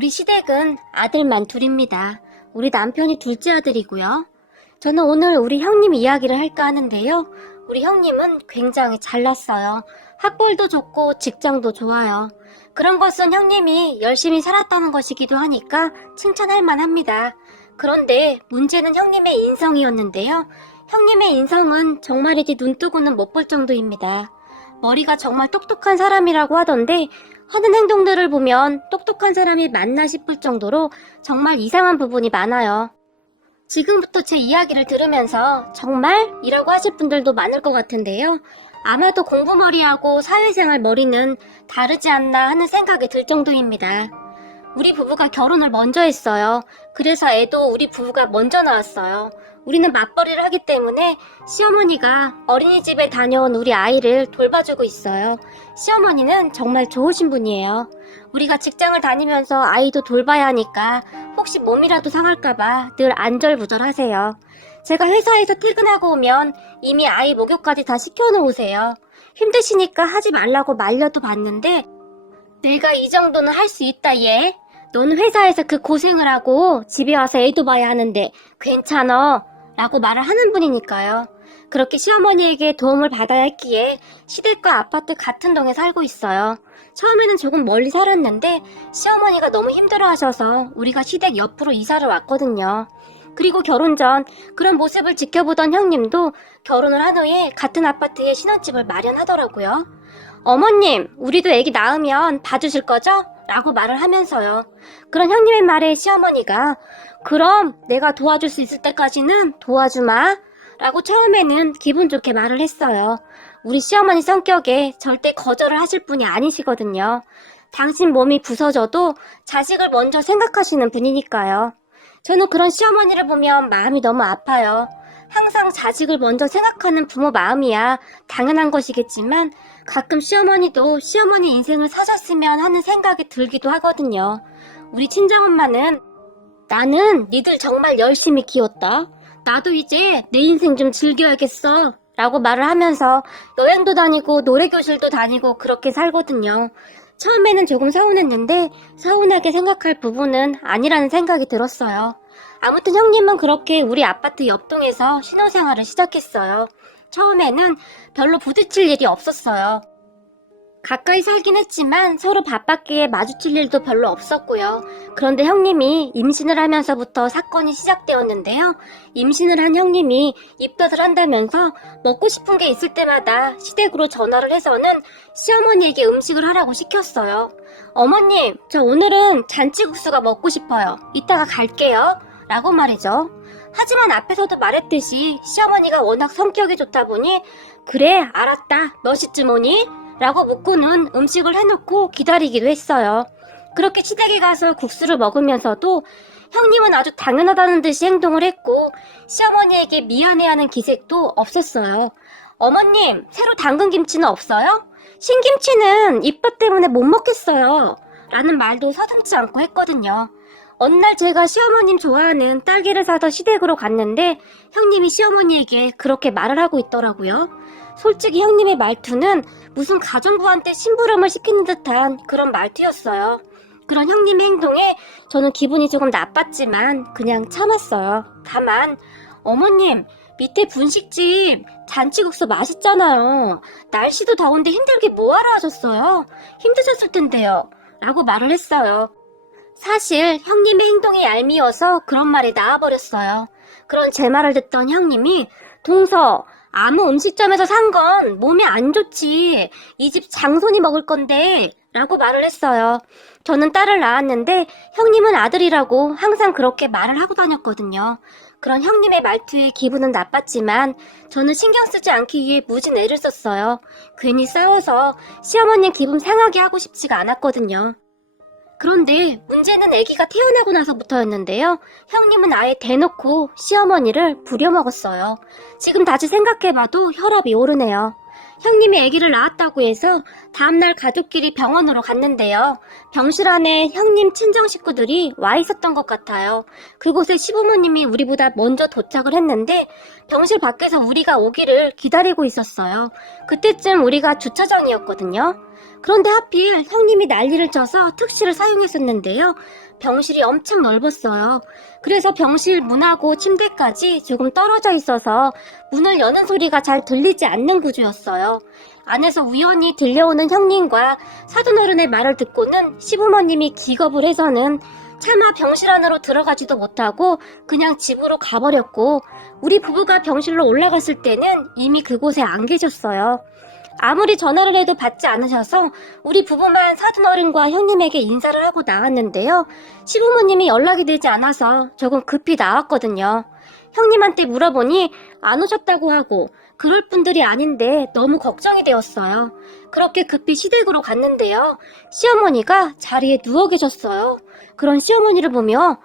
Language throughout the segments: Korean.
우리 시댁은 아들만 둘입니다. 우리 남편이 둘째 아들이고요. 저는 오늘 우리 형님 이야기를 할까 하는데요. 우리 형님은 굉장히 잘났어요. 학벌도 좋고 직장도 좋아요. 그런 것은 형님이 열심히 살았다는 것이기도 하니까 칭찬할 만합니다. 그런데 문제는 형님의 인성이었는데요. 형님의 인성은 정말이지 눈뜨고는 못 볼 정도입니다. 머리가 정말 똑똑한 사람이라고 하던데 하는 행동들을 보면 똑똑한 사람이 맞나 싶을 정도로 정말 이상한 부분이 많아요. 지금부터 제 이야기를 들으면서 정말? 이라고 하실 분들도 많을 것 같은데요. 아마도 공부머리하고 사회생활 머리는 다르지 않나 하는 생각이 들 정도입니다. 우리 부부가 결혼을 먼저 했어요. 그래서 애도 우리 부부가 먼저 낳았어요. 우리는 맞벌이를 하기 때문에 시어머니가 어린이집에 다녀온 우리 아이를 돌봐주고 있어요. 시어머니는 정말 좋으신 분이에요. 우리가 직장을 다니면서 아이도 돌봐야 하니까 혹시 몸이라도 상할까봐 늘 안절부절하세요. 제가 회사에서 퇴근하고 오면 이미 아이 목욕까지 다 시켜놓으세요. 힘드시니까 하지 말라고 말려도 봤는데 내가 이 정도는 할 수 있다 얘. 너는 회사에서 그 고생을 하고 집에 와서 애도 봐야 하는데 괜찮어 라고 말을 하는 분이니까요. 그렇게 시어머니에게 도움을 받아야 했기에 시댁과 아파트 같은 동에 살고 있어요. 처음에는 조금 멀리 살았는데 시어머니가 너무 힘들어하셔서 우리가 시댁 옆으로 이사를 왔거든요. 그리고 결혼 전 그런 모습을 지켜보던 형님도 결혼을 한 후에 같은 아파트에 신혼집을 마련하더라고요. 어머님, 우리도 애기 낳으면 봐주실 거죠? 라고 말을 하면서요. 그런 형님의 말에 시어머니가 그럼 내가 도와줄 수 있을 때까지는 도와주마 라고 처음에는 기분 좋게 말을 했어요. 우리 시어머니 성격에 절대 거절을 하실 분이 아니시거든요. 당신 몸이 부서져도 자식을 먼저 생각하시는 분이니까요. 저는 그런 시어머니를 보면 마음이 너무 아파요. 항상 자식을 먼저 생각하는 부모 마음이야 당연한 것이겠지만 가끔 시어머니도 시어머니 인생을 사셨으면 하는 생각이 들기도 하거든요. 우리 친정엄마는 나는 니들 정말 열심히 키웠다. 나도 이제 내 인생 좀 즐겨야겠어 라고 말을 하면서 여행도 다니고 노래교실도 다니고 그렇게 살거든요. 처음에는 조금 서운했는데 서운하게 생각할 부분은 아니라는 생각이 들었어요. 아무튼 형님은 그렇게 우리 아파트 옆동에서 신혼생활을 시작했어요. 처음에는 별로 부딪힐 일이 없었어요. 가까이 살긴 했지만 서로 바빴기에 마주칠 일도 별로 없었고요. 그런데 형님이 임신을 하면서부터 사건이 시작되었는데요. 임신을 한 형님이 입덧을 한다면서 먹고 싶은 게 있을 때마다 시댁으로 전화를 해서는 시어머니에게 음식을 하라고 시켰어요. 어머님, 저 오늘은 잔치국수가 먹고 싶어요. 이따가 갈게요. 라고 말이죠. 하지만 앞에서도 말했듯이 시어머니가 워낙 성격이 좋다 보니 그래 알았다 몇 시쯤 오니? 라고 묻고는 음식을 해놓고 기다리기도 했어요. 그렇게 시댁에 가서 국수를 먹으면서도 형님은 아주 당연하다는 듯이 행동을 했고 시어머니에게 미안해하는 기색도 없었어요. 어머님, 새로 담근 김치는 없어요? 신김치는 입덧 때문에 못 먹겠어요. 라는 말도 서슴지 않고 했거든요. 어느 날 제가 시어머님 좋아하는 딸기를 사서 시댁으로 갔는데 형님이 시어머니에게 그렇게 말을 하고 있더라고요. 솔직히 형님의 말투는 무슨 가정부한테 심부름을 시키는 듯한 그런 말투였어요. 그런 형님의 행동에 저는 기분이 조금 나빴지만 그냥 참았어요. 다만 어머님, 밑에 분식집 잔치국수 맛있잖아요. 날씨도 더운데 힘들게 뭐하러 하셨어요? 힘드셨을 텐데요. 라고 말을 했어요. 사실 형님의 행동이 얄미워서 그런 말이 나와버렸어요. 그런 제 말을 듣던 형님이 동서, 아무 음식점에서 산 건 몸에 안 좋지. 이 집 장손이 먹을 건데 라고 말을 했어요. 저는 딸을 낳았는데 형님은 아들이라고 항상 그렇게 말을 하고 다녔거든요. 그런 형님의 말투에 기분은 나빴지만 저는 신경 쓰지 않기 위해 무진 애를 썼어요. 괜히 싸워서 시어머님 기분 상하게 하고 싶지가 않았거든요. 그런데 문제는 아기가 태어나고 나서부터였는데요. 형님은 아예 대놓고 시어머니를 부려먹었어요. 지금 다시 생각해봐도 혈압이 오르네요. 형님이 아기를 낳았다고 해서 다음날 가족끼리 병원으로 갔는데요. 병실 안에 형님 친정 식구들이 와 있었던 것 같아요. 그곳에 시부모님이 우리보다 먼저 도착을 했는데 병실 밖에서 우리가 오기를 기다리고 있었어요. 그때쯤 우리가 주차장이었거든요. 그런데 하필 형님이 난리를 쳐서 특실을 사용했었는데요. 병실이 엄청 넓었어요. 그래서 병실 문하고 침대까지 조금 떨어져 있어서 문을 여는 소리가 잘 들리지 않는 구조였어요. 안에서 우연히 들려오는 형님과 사돈어른의 말을 듣고는 시부모님이 기겁을 해서는 차마 병실 안으로 들어가지도 못하고 그냥 집으로 가버렸고, 우리 부부가 병실로 올라갔을 때는 이미 그곳에 안 계셨어요. 아무리 전화를 해도 받지 않으셔서 우리 부부만 사돈어른과 형님에게 인사를 하고 나왔는데요. 시부모님이 연락이 되지 않아서 조금 급히 나왔거든요. 형님한테 물어보니 안 오셨다고 하고 그럴 분들이 아닌데 너무 걱정이 되었어요. 그렇게 급히 시댁으로 갔는데요. 시어머니가 자리에 누워 계셨어요. 그런 시어머니를 보며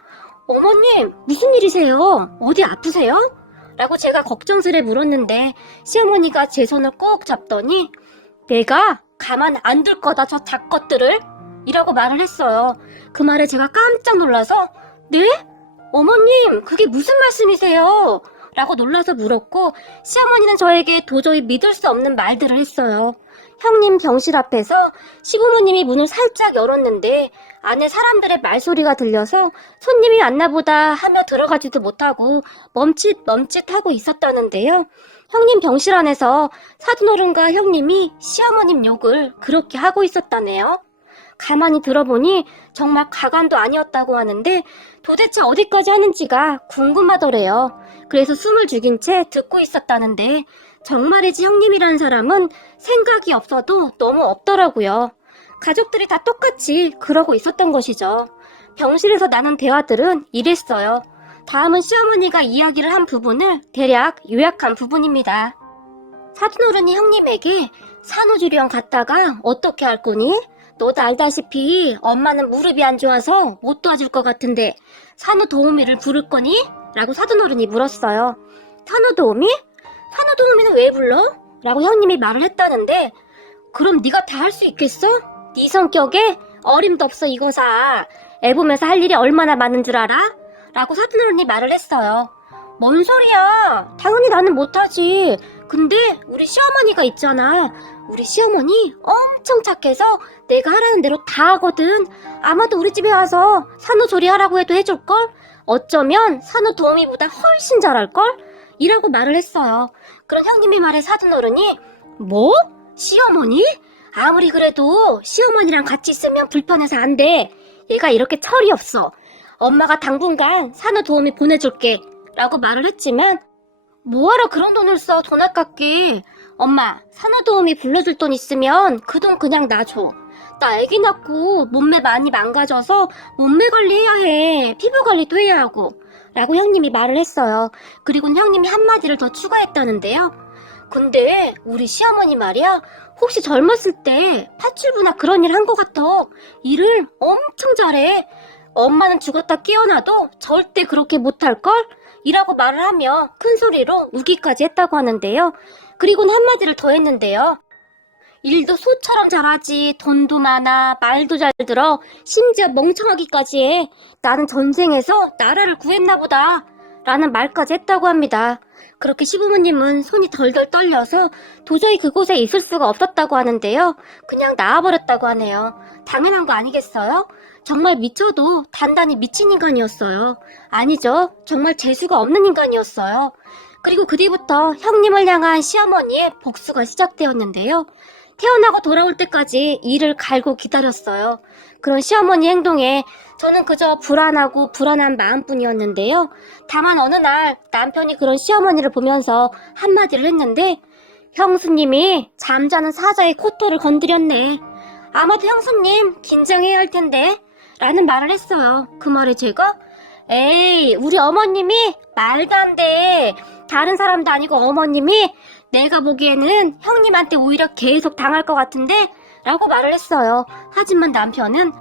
어머님 무슨 일이세요? 어디 아프세요? 라고 제가 걱정스레 물었는데 시어머니가 제 손을 꼭 잡더니 내가 가만 안 둘 거다 저 작것들을 이라고 말을 했어요. 그 말에 제가 깜짝 놀라서 네? 어머님 그게 무슨 말씀이세요? 라고 놀라서 물었고, 시어머니는 저에게 도저히 믿을 수 없는 말들을 했어요. 형님 병실 앞에서 시부모님이 문을 살짝 열었는데 안에 사람들의 말소리가 들려서 손님이 왔나 보다 하며 들어가지도 못하고 멈칫멈칫하고 있었다는데요. 형님 병실 안에서 사돈어른과 형님이 시어머님 욕을 그렇게 하고 있었다네요. 가만히 들어보니 정말 가관도 아니었다고 하는데 도대체 어디까지 하는지가 궁금하더래요. 그래서 숨을 죽인 채 듣고 있었다는데 정말이지 형님이라는 사람은 생각이 없어도 너무 없더라고요. 가족들이 다 똑같이 그러고 있었던 것이죠. 병실에서 나눈 대화들은 이랬어요. 다음은 시어머니가 이야기를 한 부분을 대략 요약한 부분입니다. 사돈어른이 형님에게 산후조리원 갔다가 어떻게 할 거니? 너도 알다시피 엄마는 무릎이 안 좋아서 못 도와줄 것 같은데 산후도우미를 부를 거니? 라고 사돈어른이 물었어요. 산후도우미? 산후도우미는 왜 불러? 라고 형님이 말을 했다는데 그럼 네가 다 할 수 있겠어? 네 성격에 어림도 없어 이거사. 애 보면서 할 일이 얼마나 많은 줄 알아? 라고 사돈어른이 말을 했어요. 뭔 소리야? 당연히 나는 못하지. 근데 우리 시어머니가 있잖아. 우리 시어머니 엄청 착해서 내가 하라는 대로 다 하거든. 아마도 우리 집에 와서 산후조리 하라고 해도 해줄걸? 어쩌면 산후도우미보다 훨씬 잘할걸? 이라고 말을 했어요. 그런 형님의 말에 사돈어른이 뭐? 시어머니? 아무리 그래도 시어머니랑 같이 있으면 불편해서 안 돼. 얘가 이렇게 철이 없어. 엄마가 당분간 산후도우미 보내줄게 라고 말을 했지만 뭐하러 그런 돈을 써, 돈 아깝게. 엄마, 산후도우미 불러줄 돈 있으면 그 돈 그냥 놔줘. 나 애기 낳고 몸매 많이 망가져서 몸매 관리해야 해. 피부 관리도 해야 하고. 라고 형님이 말을 했어요. 그리고는 형님이 한마디를 더 추가했다는데요. 근데 우리 시어머니 말이야. 혹시 젊었을 때 파출부나 그런 일 한 것 같아. 일을 엄청 잘해. 엄마는 죽었다 깨어나도 절대 그렇게 못할걸? 이라고 말을 하며 큰 소리로 우기까지 했다고 하는데요. 그리고는 한마디를 더 했는데요. 일도 소처럼 잘하지, 돈도 많아, 말도 잘 들어, 심지어 멍청하기까지 해. 나는 전쟁에서 나라를 구했나 보다. 라는 말까지 했다고 합니다. 그렇게 시부모님은 손이 덜덜 떨려서 도저히 그곳에 있을 수가 없었다고 하는데요. 그냥 나와버렸다고 하네요. 당연한 거 아니겠어요? 정말 미쳐도 단단히 미친 인간이었어요. 아니죠. 정말 재수가 없는 인간이었어요. 그리고 그 뒤부터 형님을 향한 시어머니의 복수가 시작되었는데요. 태어나고 돌아올 때까지 이를 갈고 기다렸어요. 그런 시어머니 행동에 저는 그저 불안하고 불안한 마음뿐이었는데요. 다만 어느 날 남편이 그런 시어머니를 보면서 한마디를 했는데 형수님이 잠자는 사자의 코털을 건드렸네. 아마도 형수님 긴장해야 할 텐데 라는 말을 했어요. 그 말에 제가 에이 우리 어머님이 말도 안 돼. 다른 사람도 아니고 어머님이 내가 보기에는 형님한테 오히려 계속 당할 것 같은데 라고 말을 했어요. 하지만 남편은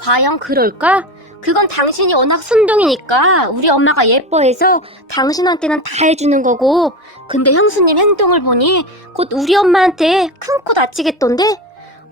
과연 그럴까? 그건 당신이 워낙 순둥이니까 우리 엄마가 예뻐해서 당신한테는 다 해주는 거고 근데 형수님 행동을 보니 곧 우리 엄마한테 큰 코 다치겠던데?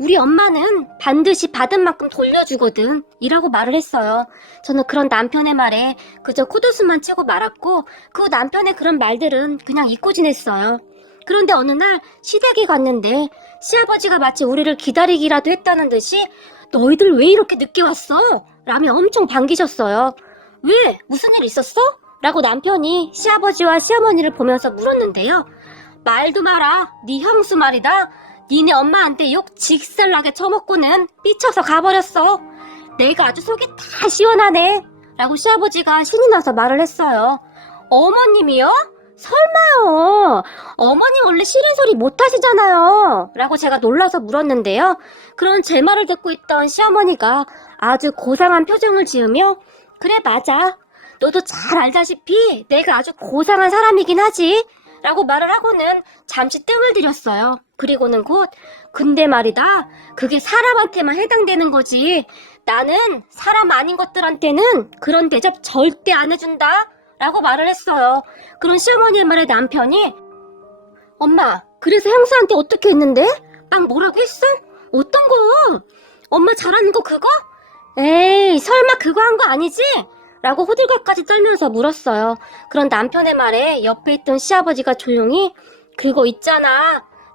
우리 엄마는 반드시 받은 만큼 돌려주거든 이라고 말을 했어요. 저는 그런 남편의 말에 그저 코웃음만 치고 말았고 그 남편의 그런 말들은 그냥 잊고 지냈어요. 그런데 어느 날 시댁에 갔는데 시아버지가 마치 우리를 기다리기라도 했다는 듯이 너희들 왜 이렇게 늦게 왔어? 라며 엄청 반기셨어요. 왜? 무슨 일 있었어? 라고 남편이 시아버지와 시어머니를 보면서 물었는데요. 말도 마라. 네 형수 말이다. 니네 엄마한테 욕 직살나게 쳐먹고는 삐쳐서 가버렸어. 내가 아주 속이 다 시원하네. 라고 시아버지가 신이 나서 말을 했어요. 어머님이요? 설마요. 어머님 원래 싫은 소리 못하시잖아요. 라고 제가 놀라서 물었는데요. 그런 제 말을 듣고 있던 시어머니가 아주 고상한 표정을 지으며 그래 맞아. 너도 잘 알다시피 내가 아주 고상한 사람이긴 하지. 라고 말을 하고는 잠시 뜸을 들였어요. 그리고는 곧 근데 말이다. 그게 사람한테만 해당되는 거지. 나는 사람 아닌 것들한테는 그런 대접 절대 안 해준다. 라고 말을 했어요. 그런 시어머니의 말에 남편이 엄마 그래서 형수한테 어떻게 했는데? 막 뭐라고 했어? 어떤 거? 엄마 잘하는 거 그거? 에이 설마 그거 한 거 아니지? 라고 호들갑까지 떨면서 물었어요. 그런 남편의 말에 옆에 있던 시아버지가 조용히 그거 있잖아.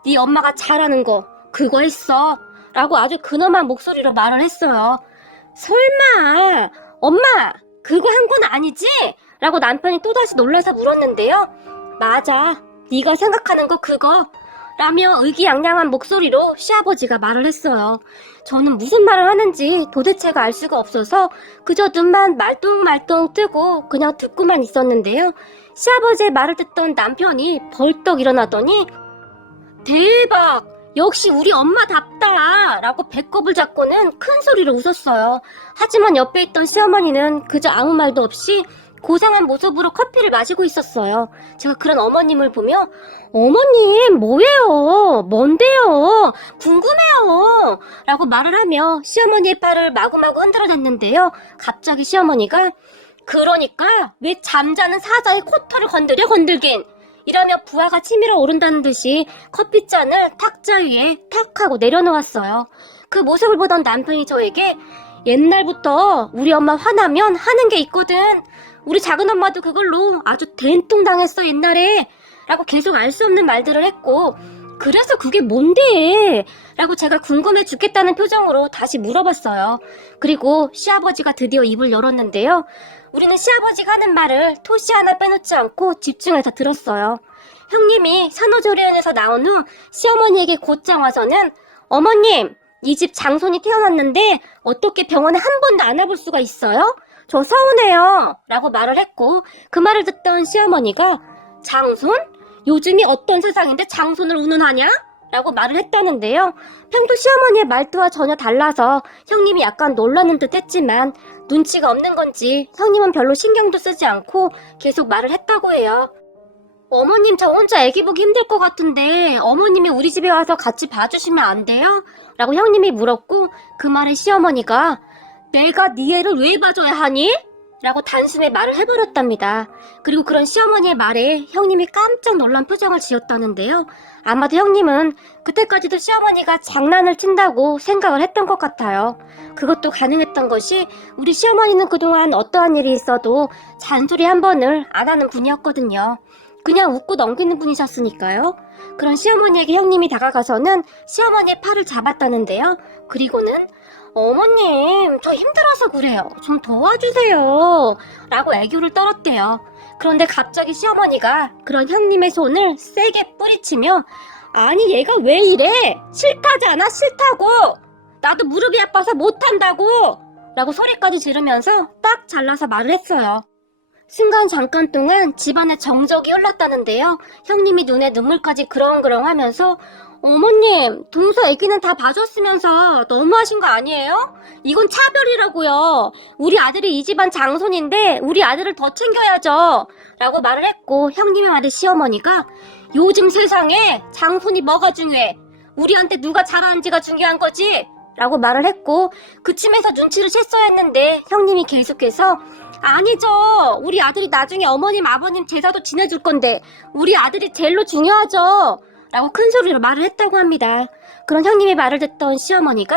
네 엄마가 잘하는 거 그거 했어. 라고 아주 근엄한 목소리로 말을 했어요. 설마 엄마 그거 한 건 아니지? 라고 남편이 또다시 놀라서 물었는데요. 맞아. 네가 생각하는 거 그거. 라며 의기양양한 목소리로 시아버지가 말을 했어요. 저는 무슨 말을 하는지 도대체가 알 수가 없어서 그저 눈만 말똥말똥 뜨고 그냥 듣고만 있었는데요. 시아버지의 말을 듣던 남편이 벌떡 일어나더니 대박! 역시 우리 엄마답다! 라고 배꼽을 잡고는 큰 소리로 웃었어요. 하지만 옆에 있던 시어머니는 그저 아무 말도 없이 고상한 모습으로 커피를 마시고 있었어요. 제가 그런 어머님을 보며 어머님 뭐예요? 뭔데요? 궁금해요. 라고 말을 하며 시어머니의 팔을 마구마구 흔들어댔는데요. 갑자기 시어머니가 그러니까 왜 잠자는 사자의 코털을 건들긴 이라며 부하가 치밀어 오른다는 듯이 커피잔을 탁자 위에 탁 하고 내려놓았어요. 그 모습을 보던 남편이 저에게 옛날부터 우리 엄마 화나면 하는 게 있거든. 우리 작은 엄마도 그걸로 아주 된통당했어 옛날에. 라고 계속 알 수 없는 말들을 했고 그래서 그게 뭔데? 라고 제가 궁금해 죽겠다는 표정으로 다시 물어봤어요. 그리고 시아버지가 드디어 입을 열었는데요. 우리는 시아버지가 하는 말을 토시 하나 빼놓지 않고 집중해서 들었어요. 형님이 산후조리원에서 나온 후 시어머니에게 곧장 와서는 어머님, 이 집 장손이 태어났는데 어떻게 병원에 한 번도 안 와볼 수가 있어요? 저 서운해요. 라고 말을 했고 그 말을 듣던 시어머니가 장손? 요즘이 어떤 세상인데 장손을 운운하냐? 라고 말을 했다는데요. 평소 시어머니의 말투와 전혀 달라서 형님이 약간 놀라는 듯 했지만 눈치가 없는 건지 형님은 별로 신경도 쓰지 않고 계속 말을 했다고 해요. 어머님 저 혼자 애기 보기 힘들 것 같은데 어머님이 우리 집에 와서 같이 봐주시면 안 돼요? 라고 형님이 물었고 그 말에 시어머니가 내가 네 애를 왜 봐줘야 하니? 라고 단숨에 말을 해버렸답니다. 그리고 그런 시어머니의 말에 형님이 깜짝 놀란 표정을 지었다는데요. 아마도 형님은 그때까지도 시어머니가 장난을 친다고 생각을 했던 것 같아요. 그것도 가능했던 것이 우리 시어머니는 그동안 어떠한 일이 있어도 잔소리 한 번을 안 하는 분이었거든요. 그냥 웃고 넘기는 분이셨으니까요. 그런 시어머니에게 형님이 다가가서는 시어머니의 팔을 잡았다는데요. 그리고는 어머님 저 힘들어서 그래요. 좀 도와주세요. 라고 애교를 떨었대요. 그런데 갑자기 시어머니가 그런 형님의 손을 세게 뿌리치며 아니 얘가 왜 이래? 싫다지 않아? 싫다고. 나도 무릎이 아파서 못한다고. 라고 소리까지 지르면서 딱 잘라서 말을 했어요. 순간 잠깐 동안 집안에 정적이 흘렀다는데요. 형님이 눈에 눈물까지 그렁그렁 하면서 어머님, 동서 애기는 다 봐줬으면서 너무하신 거 아니에요? 이건 차별이라고요. 우리 아들이 이 집안 장손인데 우리 아들을 더 챙겨야죠. 라고 말을 했고 형님의 말에 시어머니가 요즘 세상에 장손이 뭐가 중요해? 우리한테 누가 잘하는지가 중요한 거지? 라고 말을 했고 그쯤에서 눈치를 챘어야 했는데 형님이 계속해서 아니죠. 우리 아들이 나중에 어머님, 아버님 제사도 지내줄 건데 우리 아들이 제일로 중요하죠. 라고 큰 소리로 말을 했다고 합니다. 그런 형님의 말을 듣던 시어머니가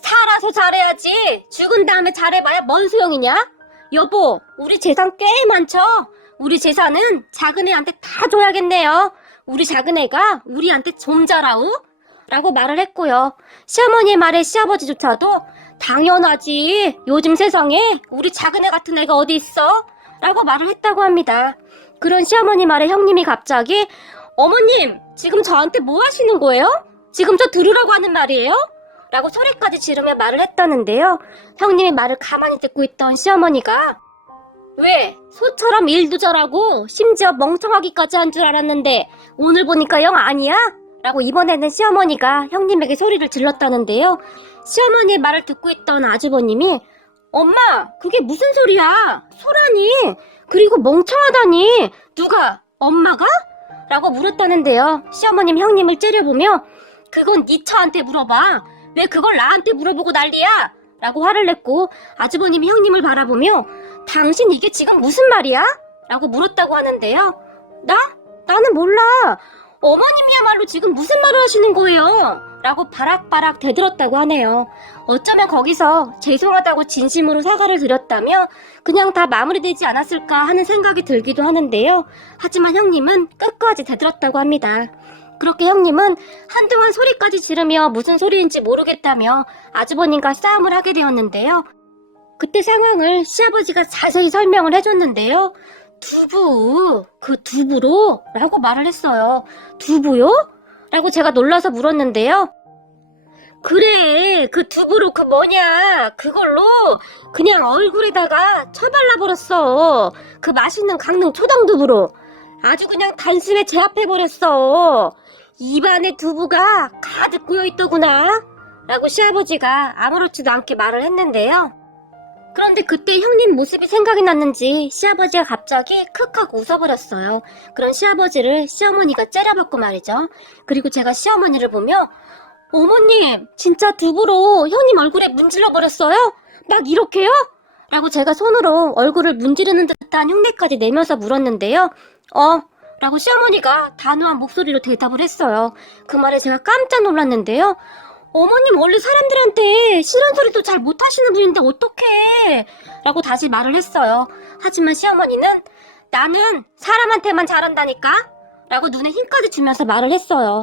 살아서 잘해야지. 죽은 다음에 잘해봐야 뭔 소용이냐? 여보, 우리 재산 꽤 많죠? 우리 재산은 작은 애한테 다 줘야겠네요. 우리 작은 애가 우리한테 좀 자라우? 라고 말을 했고요. 시어머니의 말에 시아버지조차도 당연하지. 요즘 세상에 우리 작은 애 같은 애가 어디 있어? 라고 말을 했다고 합니다. 그런 시어머니 말에 형님이 갑자기 어머님, 지금 저한테 뭐 하시는 거예요? 지금 저 들으라고 하는 말이에요? 라고 소리까지 지르며 말을 했다는데요. 형님의 말을 가만히 듣고 있던 시어머니가 왜? 소처럼 일도 잘하고 심지어 멍청하기까지 한 줄 알았는데 오늘 보니까 영 아니야? 라고 이번에는 시어머니가 형님에게 소리를 질렀다는데요. 시어머니의 말을 듣고 있던 아주버님이 엄마, 그게 무슨 소리야? 소라니? 그리고 멍청하다니? 누가? 엄마가? 라고 물었다는데요. 시어머님 형님을 째려보며 그건 네 처한테 물어봐. 왜 그걸 나한테 물어보고 난리야? 라고 화를 냈고 아주버님이 형님을 바라보며 당신 이게 지금 무슨 말이야? 라고 물었다고 하는데요. 나는 몰라. 어머님이야말로 지금 무슨 말을 하시는 거예요? 라고 바락바락 대들었다고 하네요. 어쩌면 거기서 죄송하다고 진심으로 사과를 드렸다며 그냥 다 마무리되지 않았을까 하는 생각이 들기도 하는데요. 하지만 형님은 끝까지 대들었다고 합니다. 그렇게 형님은 한동안 소리까지 지르며 무슨 소리인지 모르겠다며 아주버님과 싸움을 하게 되었는데요. 그때 상황을 시아버지가 자세히 설명을 해줬는데요. 두부, 그 두부로? 라고 말을 했어요. 두부요? 라고 제가 놀라서 물었는데요. 그래, 그 두부로 그 뭐냐, 그걸로 그냥 얼굴에다가 쳐발라버렸어. 그 맛있는 강릉 초당두부로. 아주 그냥 단숨에 제압해버렸어. 입안에 두부가 가득 고여있더구나. 라고 시아버지가 아무렇지도 않게 말을 했는데요. 그런데 그때 형님 모습이 생각이 났는지 시아버지가 갑자기 크크하고 웃어버렸어요. 그런 시아버지를 시어머니가 째려봤고 말이죠. 그리고 제가 시어머니를 보며 어머님, 진짜 두부로 형님 얼굴에 문질러버렸어요? 막 이렇게요? 라고 제가 손으로 얼굴을 문지르는 듯한 흉내까지 내면서 물었는데요. 라고 시어머니가 단호한 목소리로 대답을 했어요. 그 말에 제가 깜짝 놀랐는데요. 어머님 원래 사람들한테 싫은 소리도 잘 못하시는 분인데 어떡해? 라고 다시 말을 했어요. 하지만 시어머니는 나는 사람한테만 잘한다니까? 라고 눈에 힘까지 주면서 말을 했어요.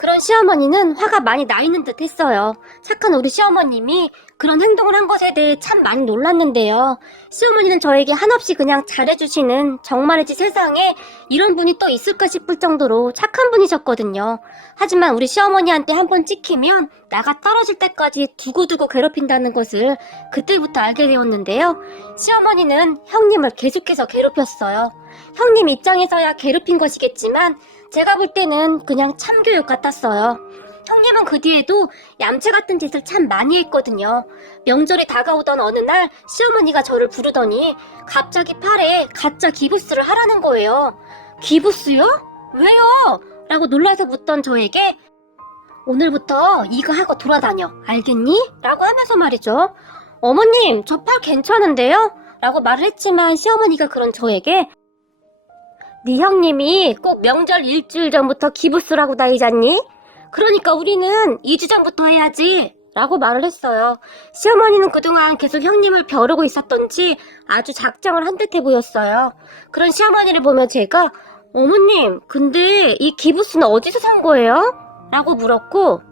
그런 시어머니는 화가 많이 나 있는 듯 했어요. 착한 우리 시어머님이 그런 행동을 한 것에 대해 참 많이 놀랐는데요. 시어머니는 저에게 한없이 그냥 잘해주시는 정말이지 세상에 이런 분이 또 있을까 싶을 정도로 착한 분이셨거든요. 하지만 우리 시어머니한테 한번 찍히면 나가 떨어질 때까지 두고두고 괴롭힌다는 것을 그때부터 알게 되었는데요. 시어머니는 형님을 계속해서 괴롭혔어요. 형님 입장에서야 괴롭힌 것이겠지만 제가 볼 때는 그냥 참교육 같았어요. 형님은 그 뒤에도 얌체 같은 짓을 참 많이 했거든요. 명절이 다가오던 어느 날 시어머니가 저를 부르더니 갑자기 팔에 가짜 기부스를 하라는 거예요. 기부스요? 왜요? 라고 놀라서 묻던 저에게 오늘부터 이거 하고 돌아다녀. 알겠니? 라고 하면서 말이죠. 어머님, 저 팔 괜찮은데요? 라고 말을 했지만 시어머니가 그런 저에게 네 형님이 꼭 명절 일주일 전부터 기부스라고 다니잖니? 그러니까 우리는 2주 전부터 해야지 라고 말을 했어요. 시어머니는 그동안 계속 형님을 벼르고 있었던지 아주 작정을 한 듯해 보였어요. 그런 시어머니를 보며 제가 어머님, 근데 이 기부스는 어디서 산 거예요? 라고 물었고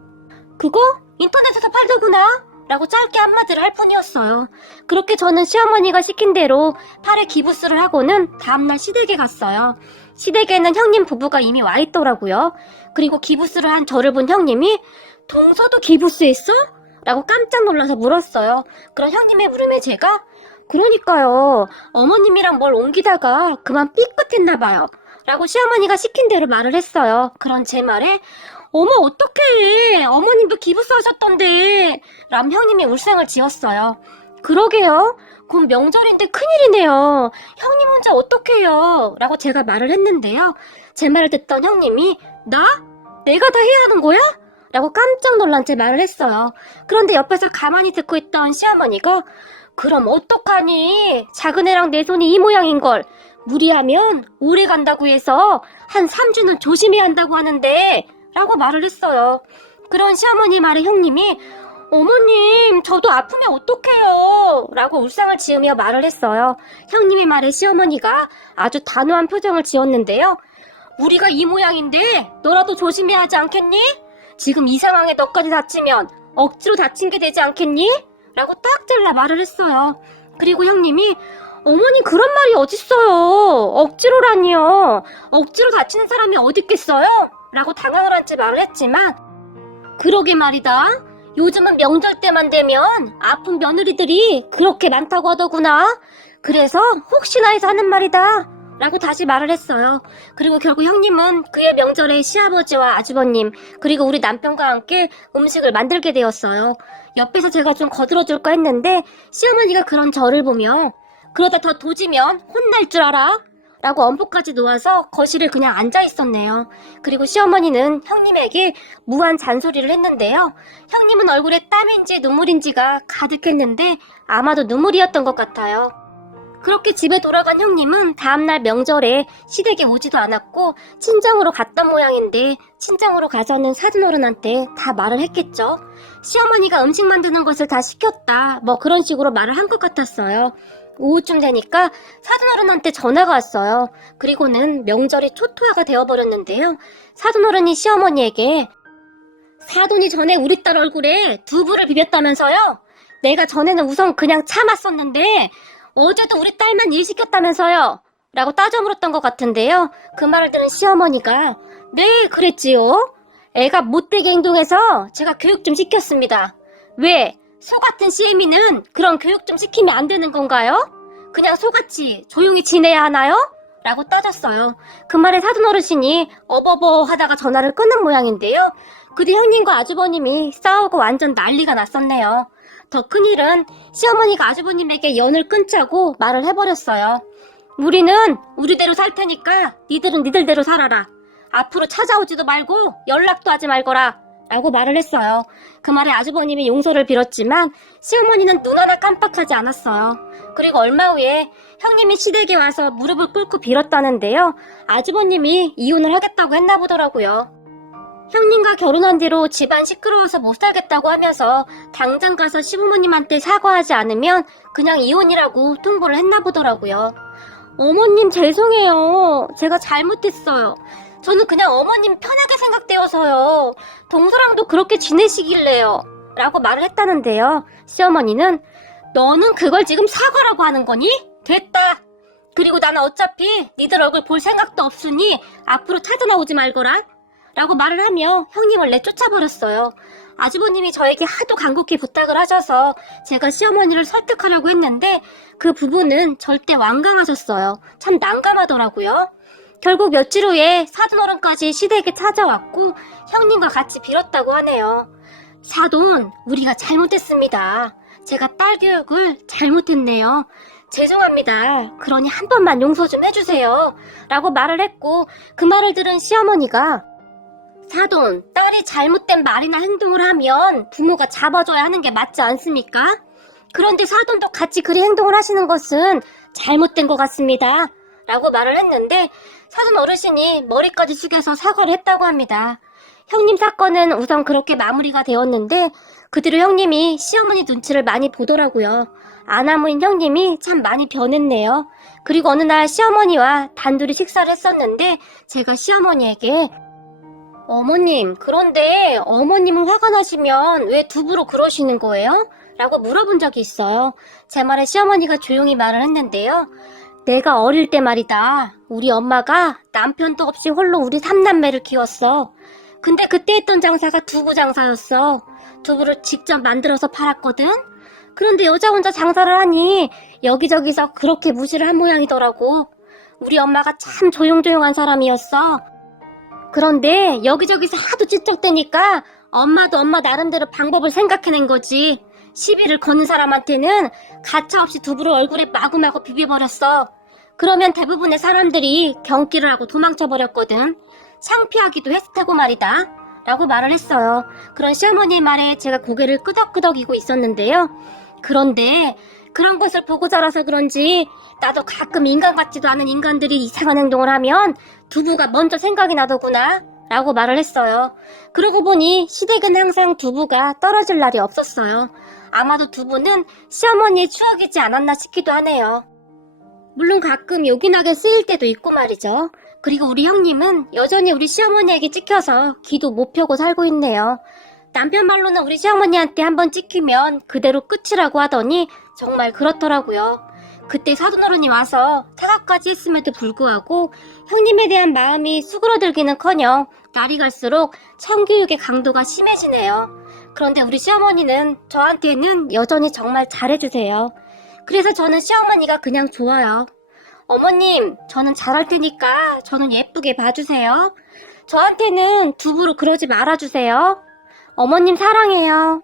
그거? 인터넷에서 팔더구나 라고 짧게 한마디를 할 뿐이었어요. 그렇게 저는 시어머니가 시킨 대로 팔에 기부스를 하고는 다음날 시댁에 갔어요. 시댁에는 형님 부부가 이미 와 있더라고요. 그리고 기부스를 한 저를 본 형님이 동서도 기부스했어? 라고 깜짝 놀라서 물었어요. 그런 형님의 물음에 제가 그러니까요. 어머님이랑 뭘 옮기다가 그만 삐끗했나봐요. 라고 시어머니가 시킨 대로 말을 했어요. 그런 제 말에 어머 어떡해. 어머님도 기부스 하셨던데. 람 형님이 울상을 지었어요. 그러게요. 곧 명절인데 큰일이네요. 형님 혼자 어떡해요. 라고 제가 말을 했는데요. 제 말을 듣던 형님이 나? 내가 다 해야 하는 거야? 라고 깜짝 놀란 제 말을 했어요. 그런데 옆에서 가만히 듣고 있던 시어머니가 그럼 어떡하니? 작은 애랑 내 손이 이 모양인걸. 무리하면 오래 간다고 해서 한 3주는 조심해야 한다고 하는데 라고 말을 했어요. 그런 시어머니 말에 형님이 어머님 저도 아프면 어떡해요 라고 울상을 지으며 말을 했어요. 형님의 말에 시어머니가 아주 단호한 표정을 지었는데요. 우리가 이 모양인데 너라도 조심해야 하지 않겠니? 지금 이 상황에 너까지 다치면 억지로 다친 게 되지 않겠니? 라고 딱 잘라 말을 했어요. 그리고 형님이 어머니 그런 말이 어딨어요. 억지로라니요. 억지로 다치는 사람이 어딨겠어요? 라고 당황을 한 채 말을 했지만 그러게 말이다. 요즘은 명절 때만 되면 아픈 며느리들이 그렇게 많다고 하더구나. 그래서 혹시나 해서 하는 말이다. 라고 다시 말을 했어요. 그리고 결국 형님은 그의 명절에 시아버지와 아주버님 그리고 우리 남편과 함께 음식을 만들게 되었어요. 옆에서 제가 좀 거들어줄까 했는데 시어머니가 그런 저를 보며 그러다 더 도지면 혼날 줄 알아? 라고 엄포까지 놓아서 거실에 그냥 앉아 있었네요. 그리고 시어머니는 형님에게 무한 잔소리를 했는데요. 형님은 얼굴에 땀인지 눈물인지가 가득했는데 아마도 눈물이었던 것 같아요. 그렇게 집에 돌아간 형님은 다음날 명절에 시댁에 오지도 않았고 친정으로 갔던 모양인데 친정으로 가서는 사돈어른한테 다 말을 했겠죠. 시어머니가 음식 만드는 것을 다 시켰다 뭐 그런 식으로 말을 한 것 같았어요. 오후쯤 되니까 사돈어른한테 전화가 왔어요. 그리고는 명절이 초토화가 되어버렸는데요. 사돈어른이 시어머니에게 사돈이 전에 우리 딸 얼굴에 두부를 비볐다면서요? 내가 전에는 우선 그냥 참았었는데 어제도 우리 딸만 일 시켰다면서요? 라고 따져 물었던 것 같은데요. 그 말을 들은 시어머니가 네 그랬지요. 애가 못되게 행동해서 제가 교육 좀 시켰습니다. 왜? 소 같은 시애미는 그런 교육 좀 시키면 안 되는 건가요? 그냥 소같이 조용히 지내야 하나요? 라고 따졌어요. 그 말에 사돈어르신이 어버버 하다가 전화를 끊은 모양인데요. 그 뒤 형님과 아주버님이 싸우고 완전 난리가 났었네요. 더 큰일은 시어머니가 아주버님에게 연을 끊자고 말을 해버렸어요. 우리는 우리대로 살 테니까 니들은 니들대로 살아라. 앞으로 찾아오지도 말고 연락도 하지 말거라. 라고 말을 했어요. 그 말에 아주버님이 용서를 빌었지만 시어머니는 눈 하나 깜빡하지 않았어요. 그리고 얼마 후에 형님이 시댁에 와서 무릎을 꿇고 빌었다는데요. 아주버님이 이혼을 하겠다고 했나 보더라고요. 형님과 결혼한 뒤로 집안 시끄러워서 못 살겠다고 하면서 당장 가서 시부모님한테 사과하지 않으면 그냥 이혼이라고 통보를 했나 보더라고요. 어머님 죄송해요. 제가 잘못했어요. 저는 그냥 어머님 편하게 생각되어서요. 동서랑도 그렇게 지내시길래요. 라고 말을 했다는데요. 시어머니는 너는 그걸 지금 사과라고 하는 거니? 됐다. 그리고 나는 어차피 니들 얼굴 볼 생각도 없으니 앞으로 찾아나오지 말거라. 라고 말을 하며 형님을 내쫓아버렸어요. 아주버님이 저에게 하도 간곡히 부탁을 하셔서 제가 시어머니를 설득하려고 했는데 그 부부는 절대 완강하셨어요. 참 난감하더라고요. 결국 며칠 후에 사돈어른까지 시댁에 찾아왔고 형님과 같이 빌었다고 하네요. 사돈, 우리가 잘못했습니다. 제가 딸 교육을 잘못했네요. 죄송합니다. 그러니 한 번만 용서 좀 해주세요. 라고 말을 했고 그 말을 들은 시어머니가 사돈, 딸이 잘못된 말이나 행동을 하면 부모가 잡아줘야 하는 게 맞지 않습니까? 그런데 사돈도 같이 그리 행동을 하시는 것은 잘못된 것 같습니다. 라고 말을 했는데 사돈 어르신이 머리까지 숙여서 사과를 했다고 합니다. 형님 사건은 우선 그렇게 마무리가 되었는데 그 뒤로 형님이 시어머니 눈치를 많이 보더라고요. 아나무인 형님이 참 많이 변했네요. 그리고 어느 날 시어머니와 단둘이 식사를 했었는데 제가 시어머니에게 어머님, 그런데 어머님은 화가 나시면 왜 두부로 그러시는 거예요? 라고 물어본 적이 있어요. 제 말에 시어머니가 조용히 말을 했는데요. 내가 어릴 때 말이다. 우리 엄마가 남편도 없이 홀로 우리 삼남매를 키웠어. 근데 그때 했던 장사가 두부 장사였어. 두부를 직접 만들어서 팔았거든. 그런데 여자 혼자 장사를 하니 여기저기서 그렇게 무시를 한 모양이더라고. 우리 엄마가 참 조용조용한 사람이었어. 그런데 여기저기서 하도 찝쩍대니까 엄마도 엄마 나름대로 방법을 생각해낸 거지. 시비를 거는 사람한테는 가차없이 두부를 얼굴에 마구마구 비벼버렸어. 그러면 대부분의 사람들이 경기를 하고 도망쳐버렸거든. 창피하기도 했을 테고 말이다. 라고 말을 했어요. 그런 시어머니의 말에 제가 고개를 끄덕끄덕이고 있었는데요. 그런데 그런 것을 보고 자라서 그런지 나도 가끔 인간 같지도 않은 인간들이 이상한 행동을 하면 두부가 먼저 생각이 나더구나 라고 말을 했어요. 그러고 보니 시댁은 항상 두부가 떨어질 날이 없었어요. 아마도 두부는 시어머니의 추억이지 않았나 싶기도 하네요. 물론 가끔 요긴하게 쓰일 때도 있고 말이죠. 그리고 우리 형님은 여전히 우리 시어머니에게 찍혀서 기도 못 펴고 살고 있네요. 남편 말로는 우리 시어머니한테 한번 찍히면 그대로 끝이라고 하더니 정말 그렇더라고요. 그때 사돈어른이 와서 사과까지 했음에도 불구하고 형님에 대한 마음이 수그러들기는커녕 날이 갈수록 성교육의 강도가 심해지네요. 그런데 우리 시어머니는 저한테는 여전히 정말 잘해주세요. 그래서 저는 시어머니가 그냥 좋아요. 어머님, 저는 잘할 테니까 저는 예쁘게 봐주세요. 저한테는 두부로 그러지 말아주세요. 어머님 사랑해요.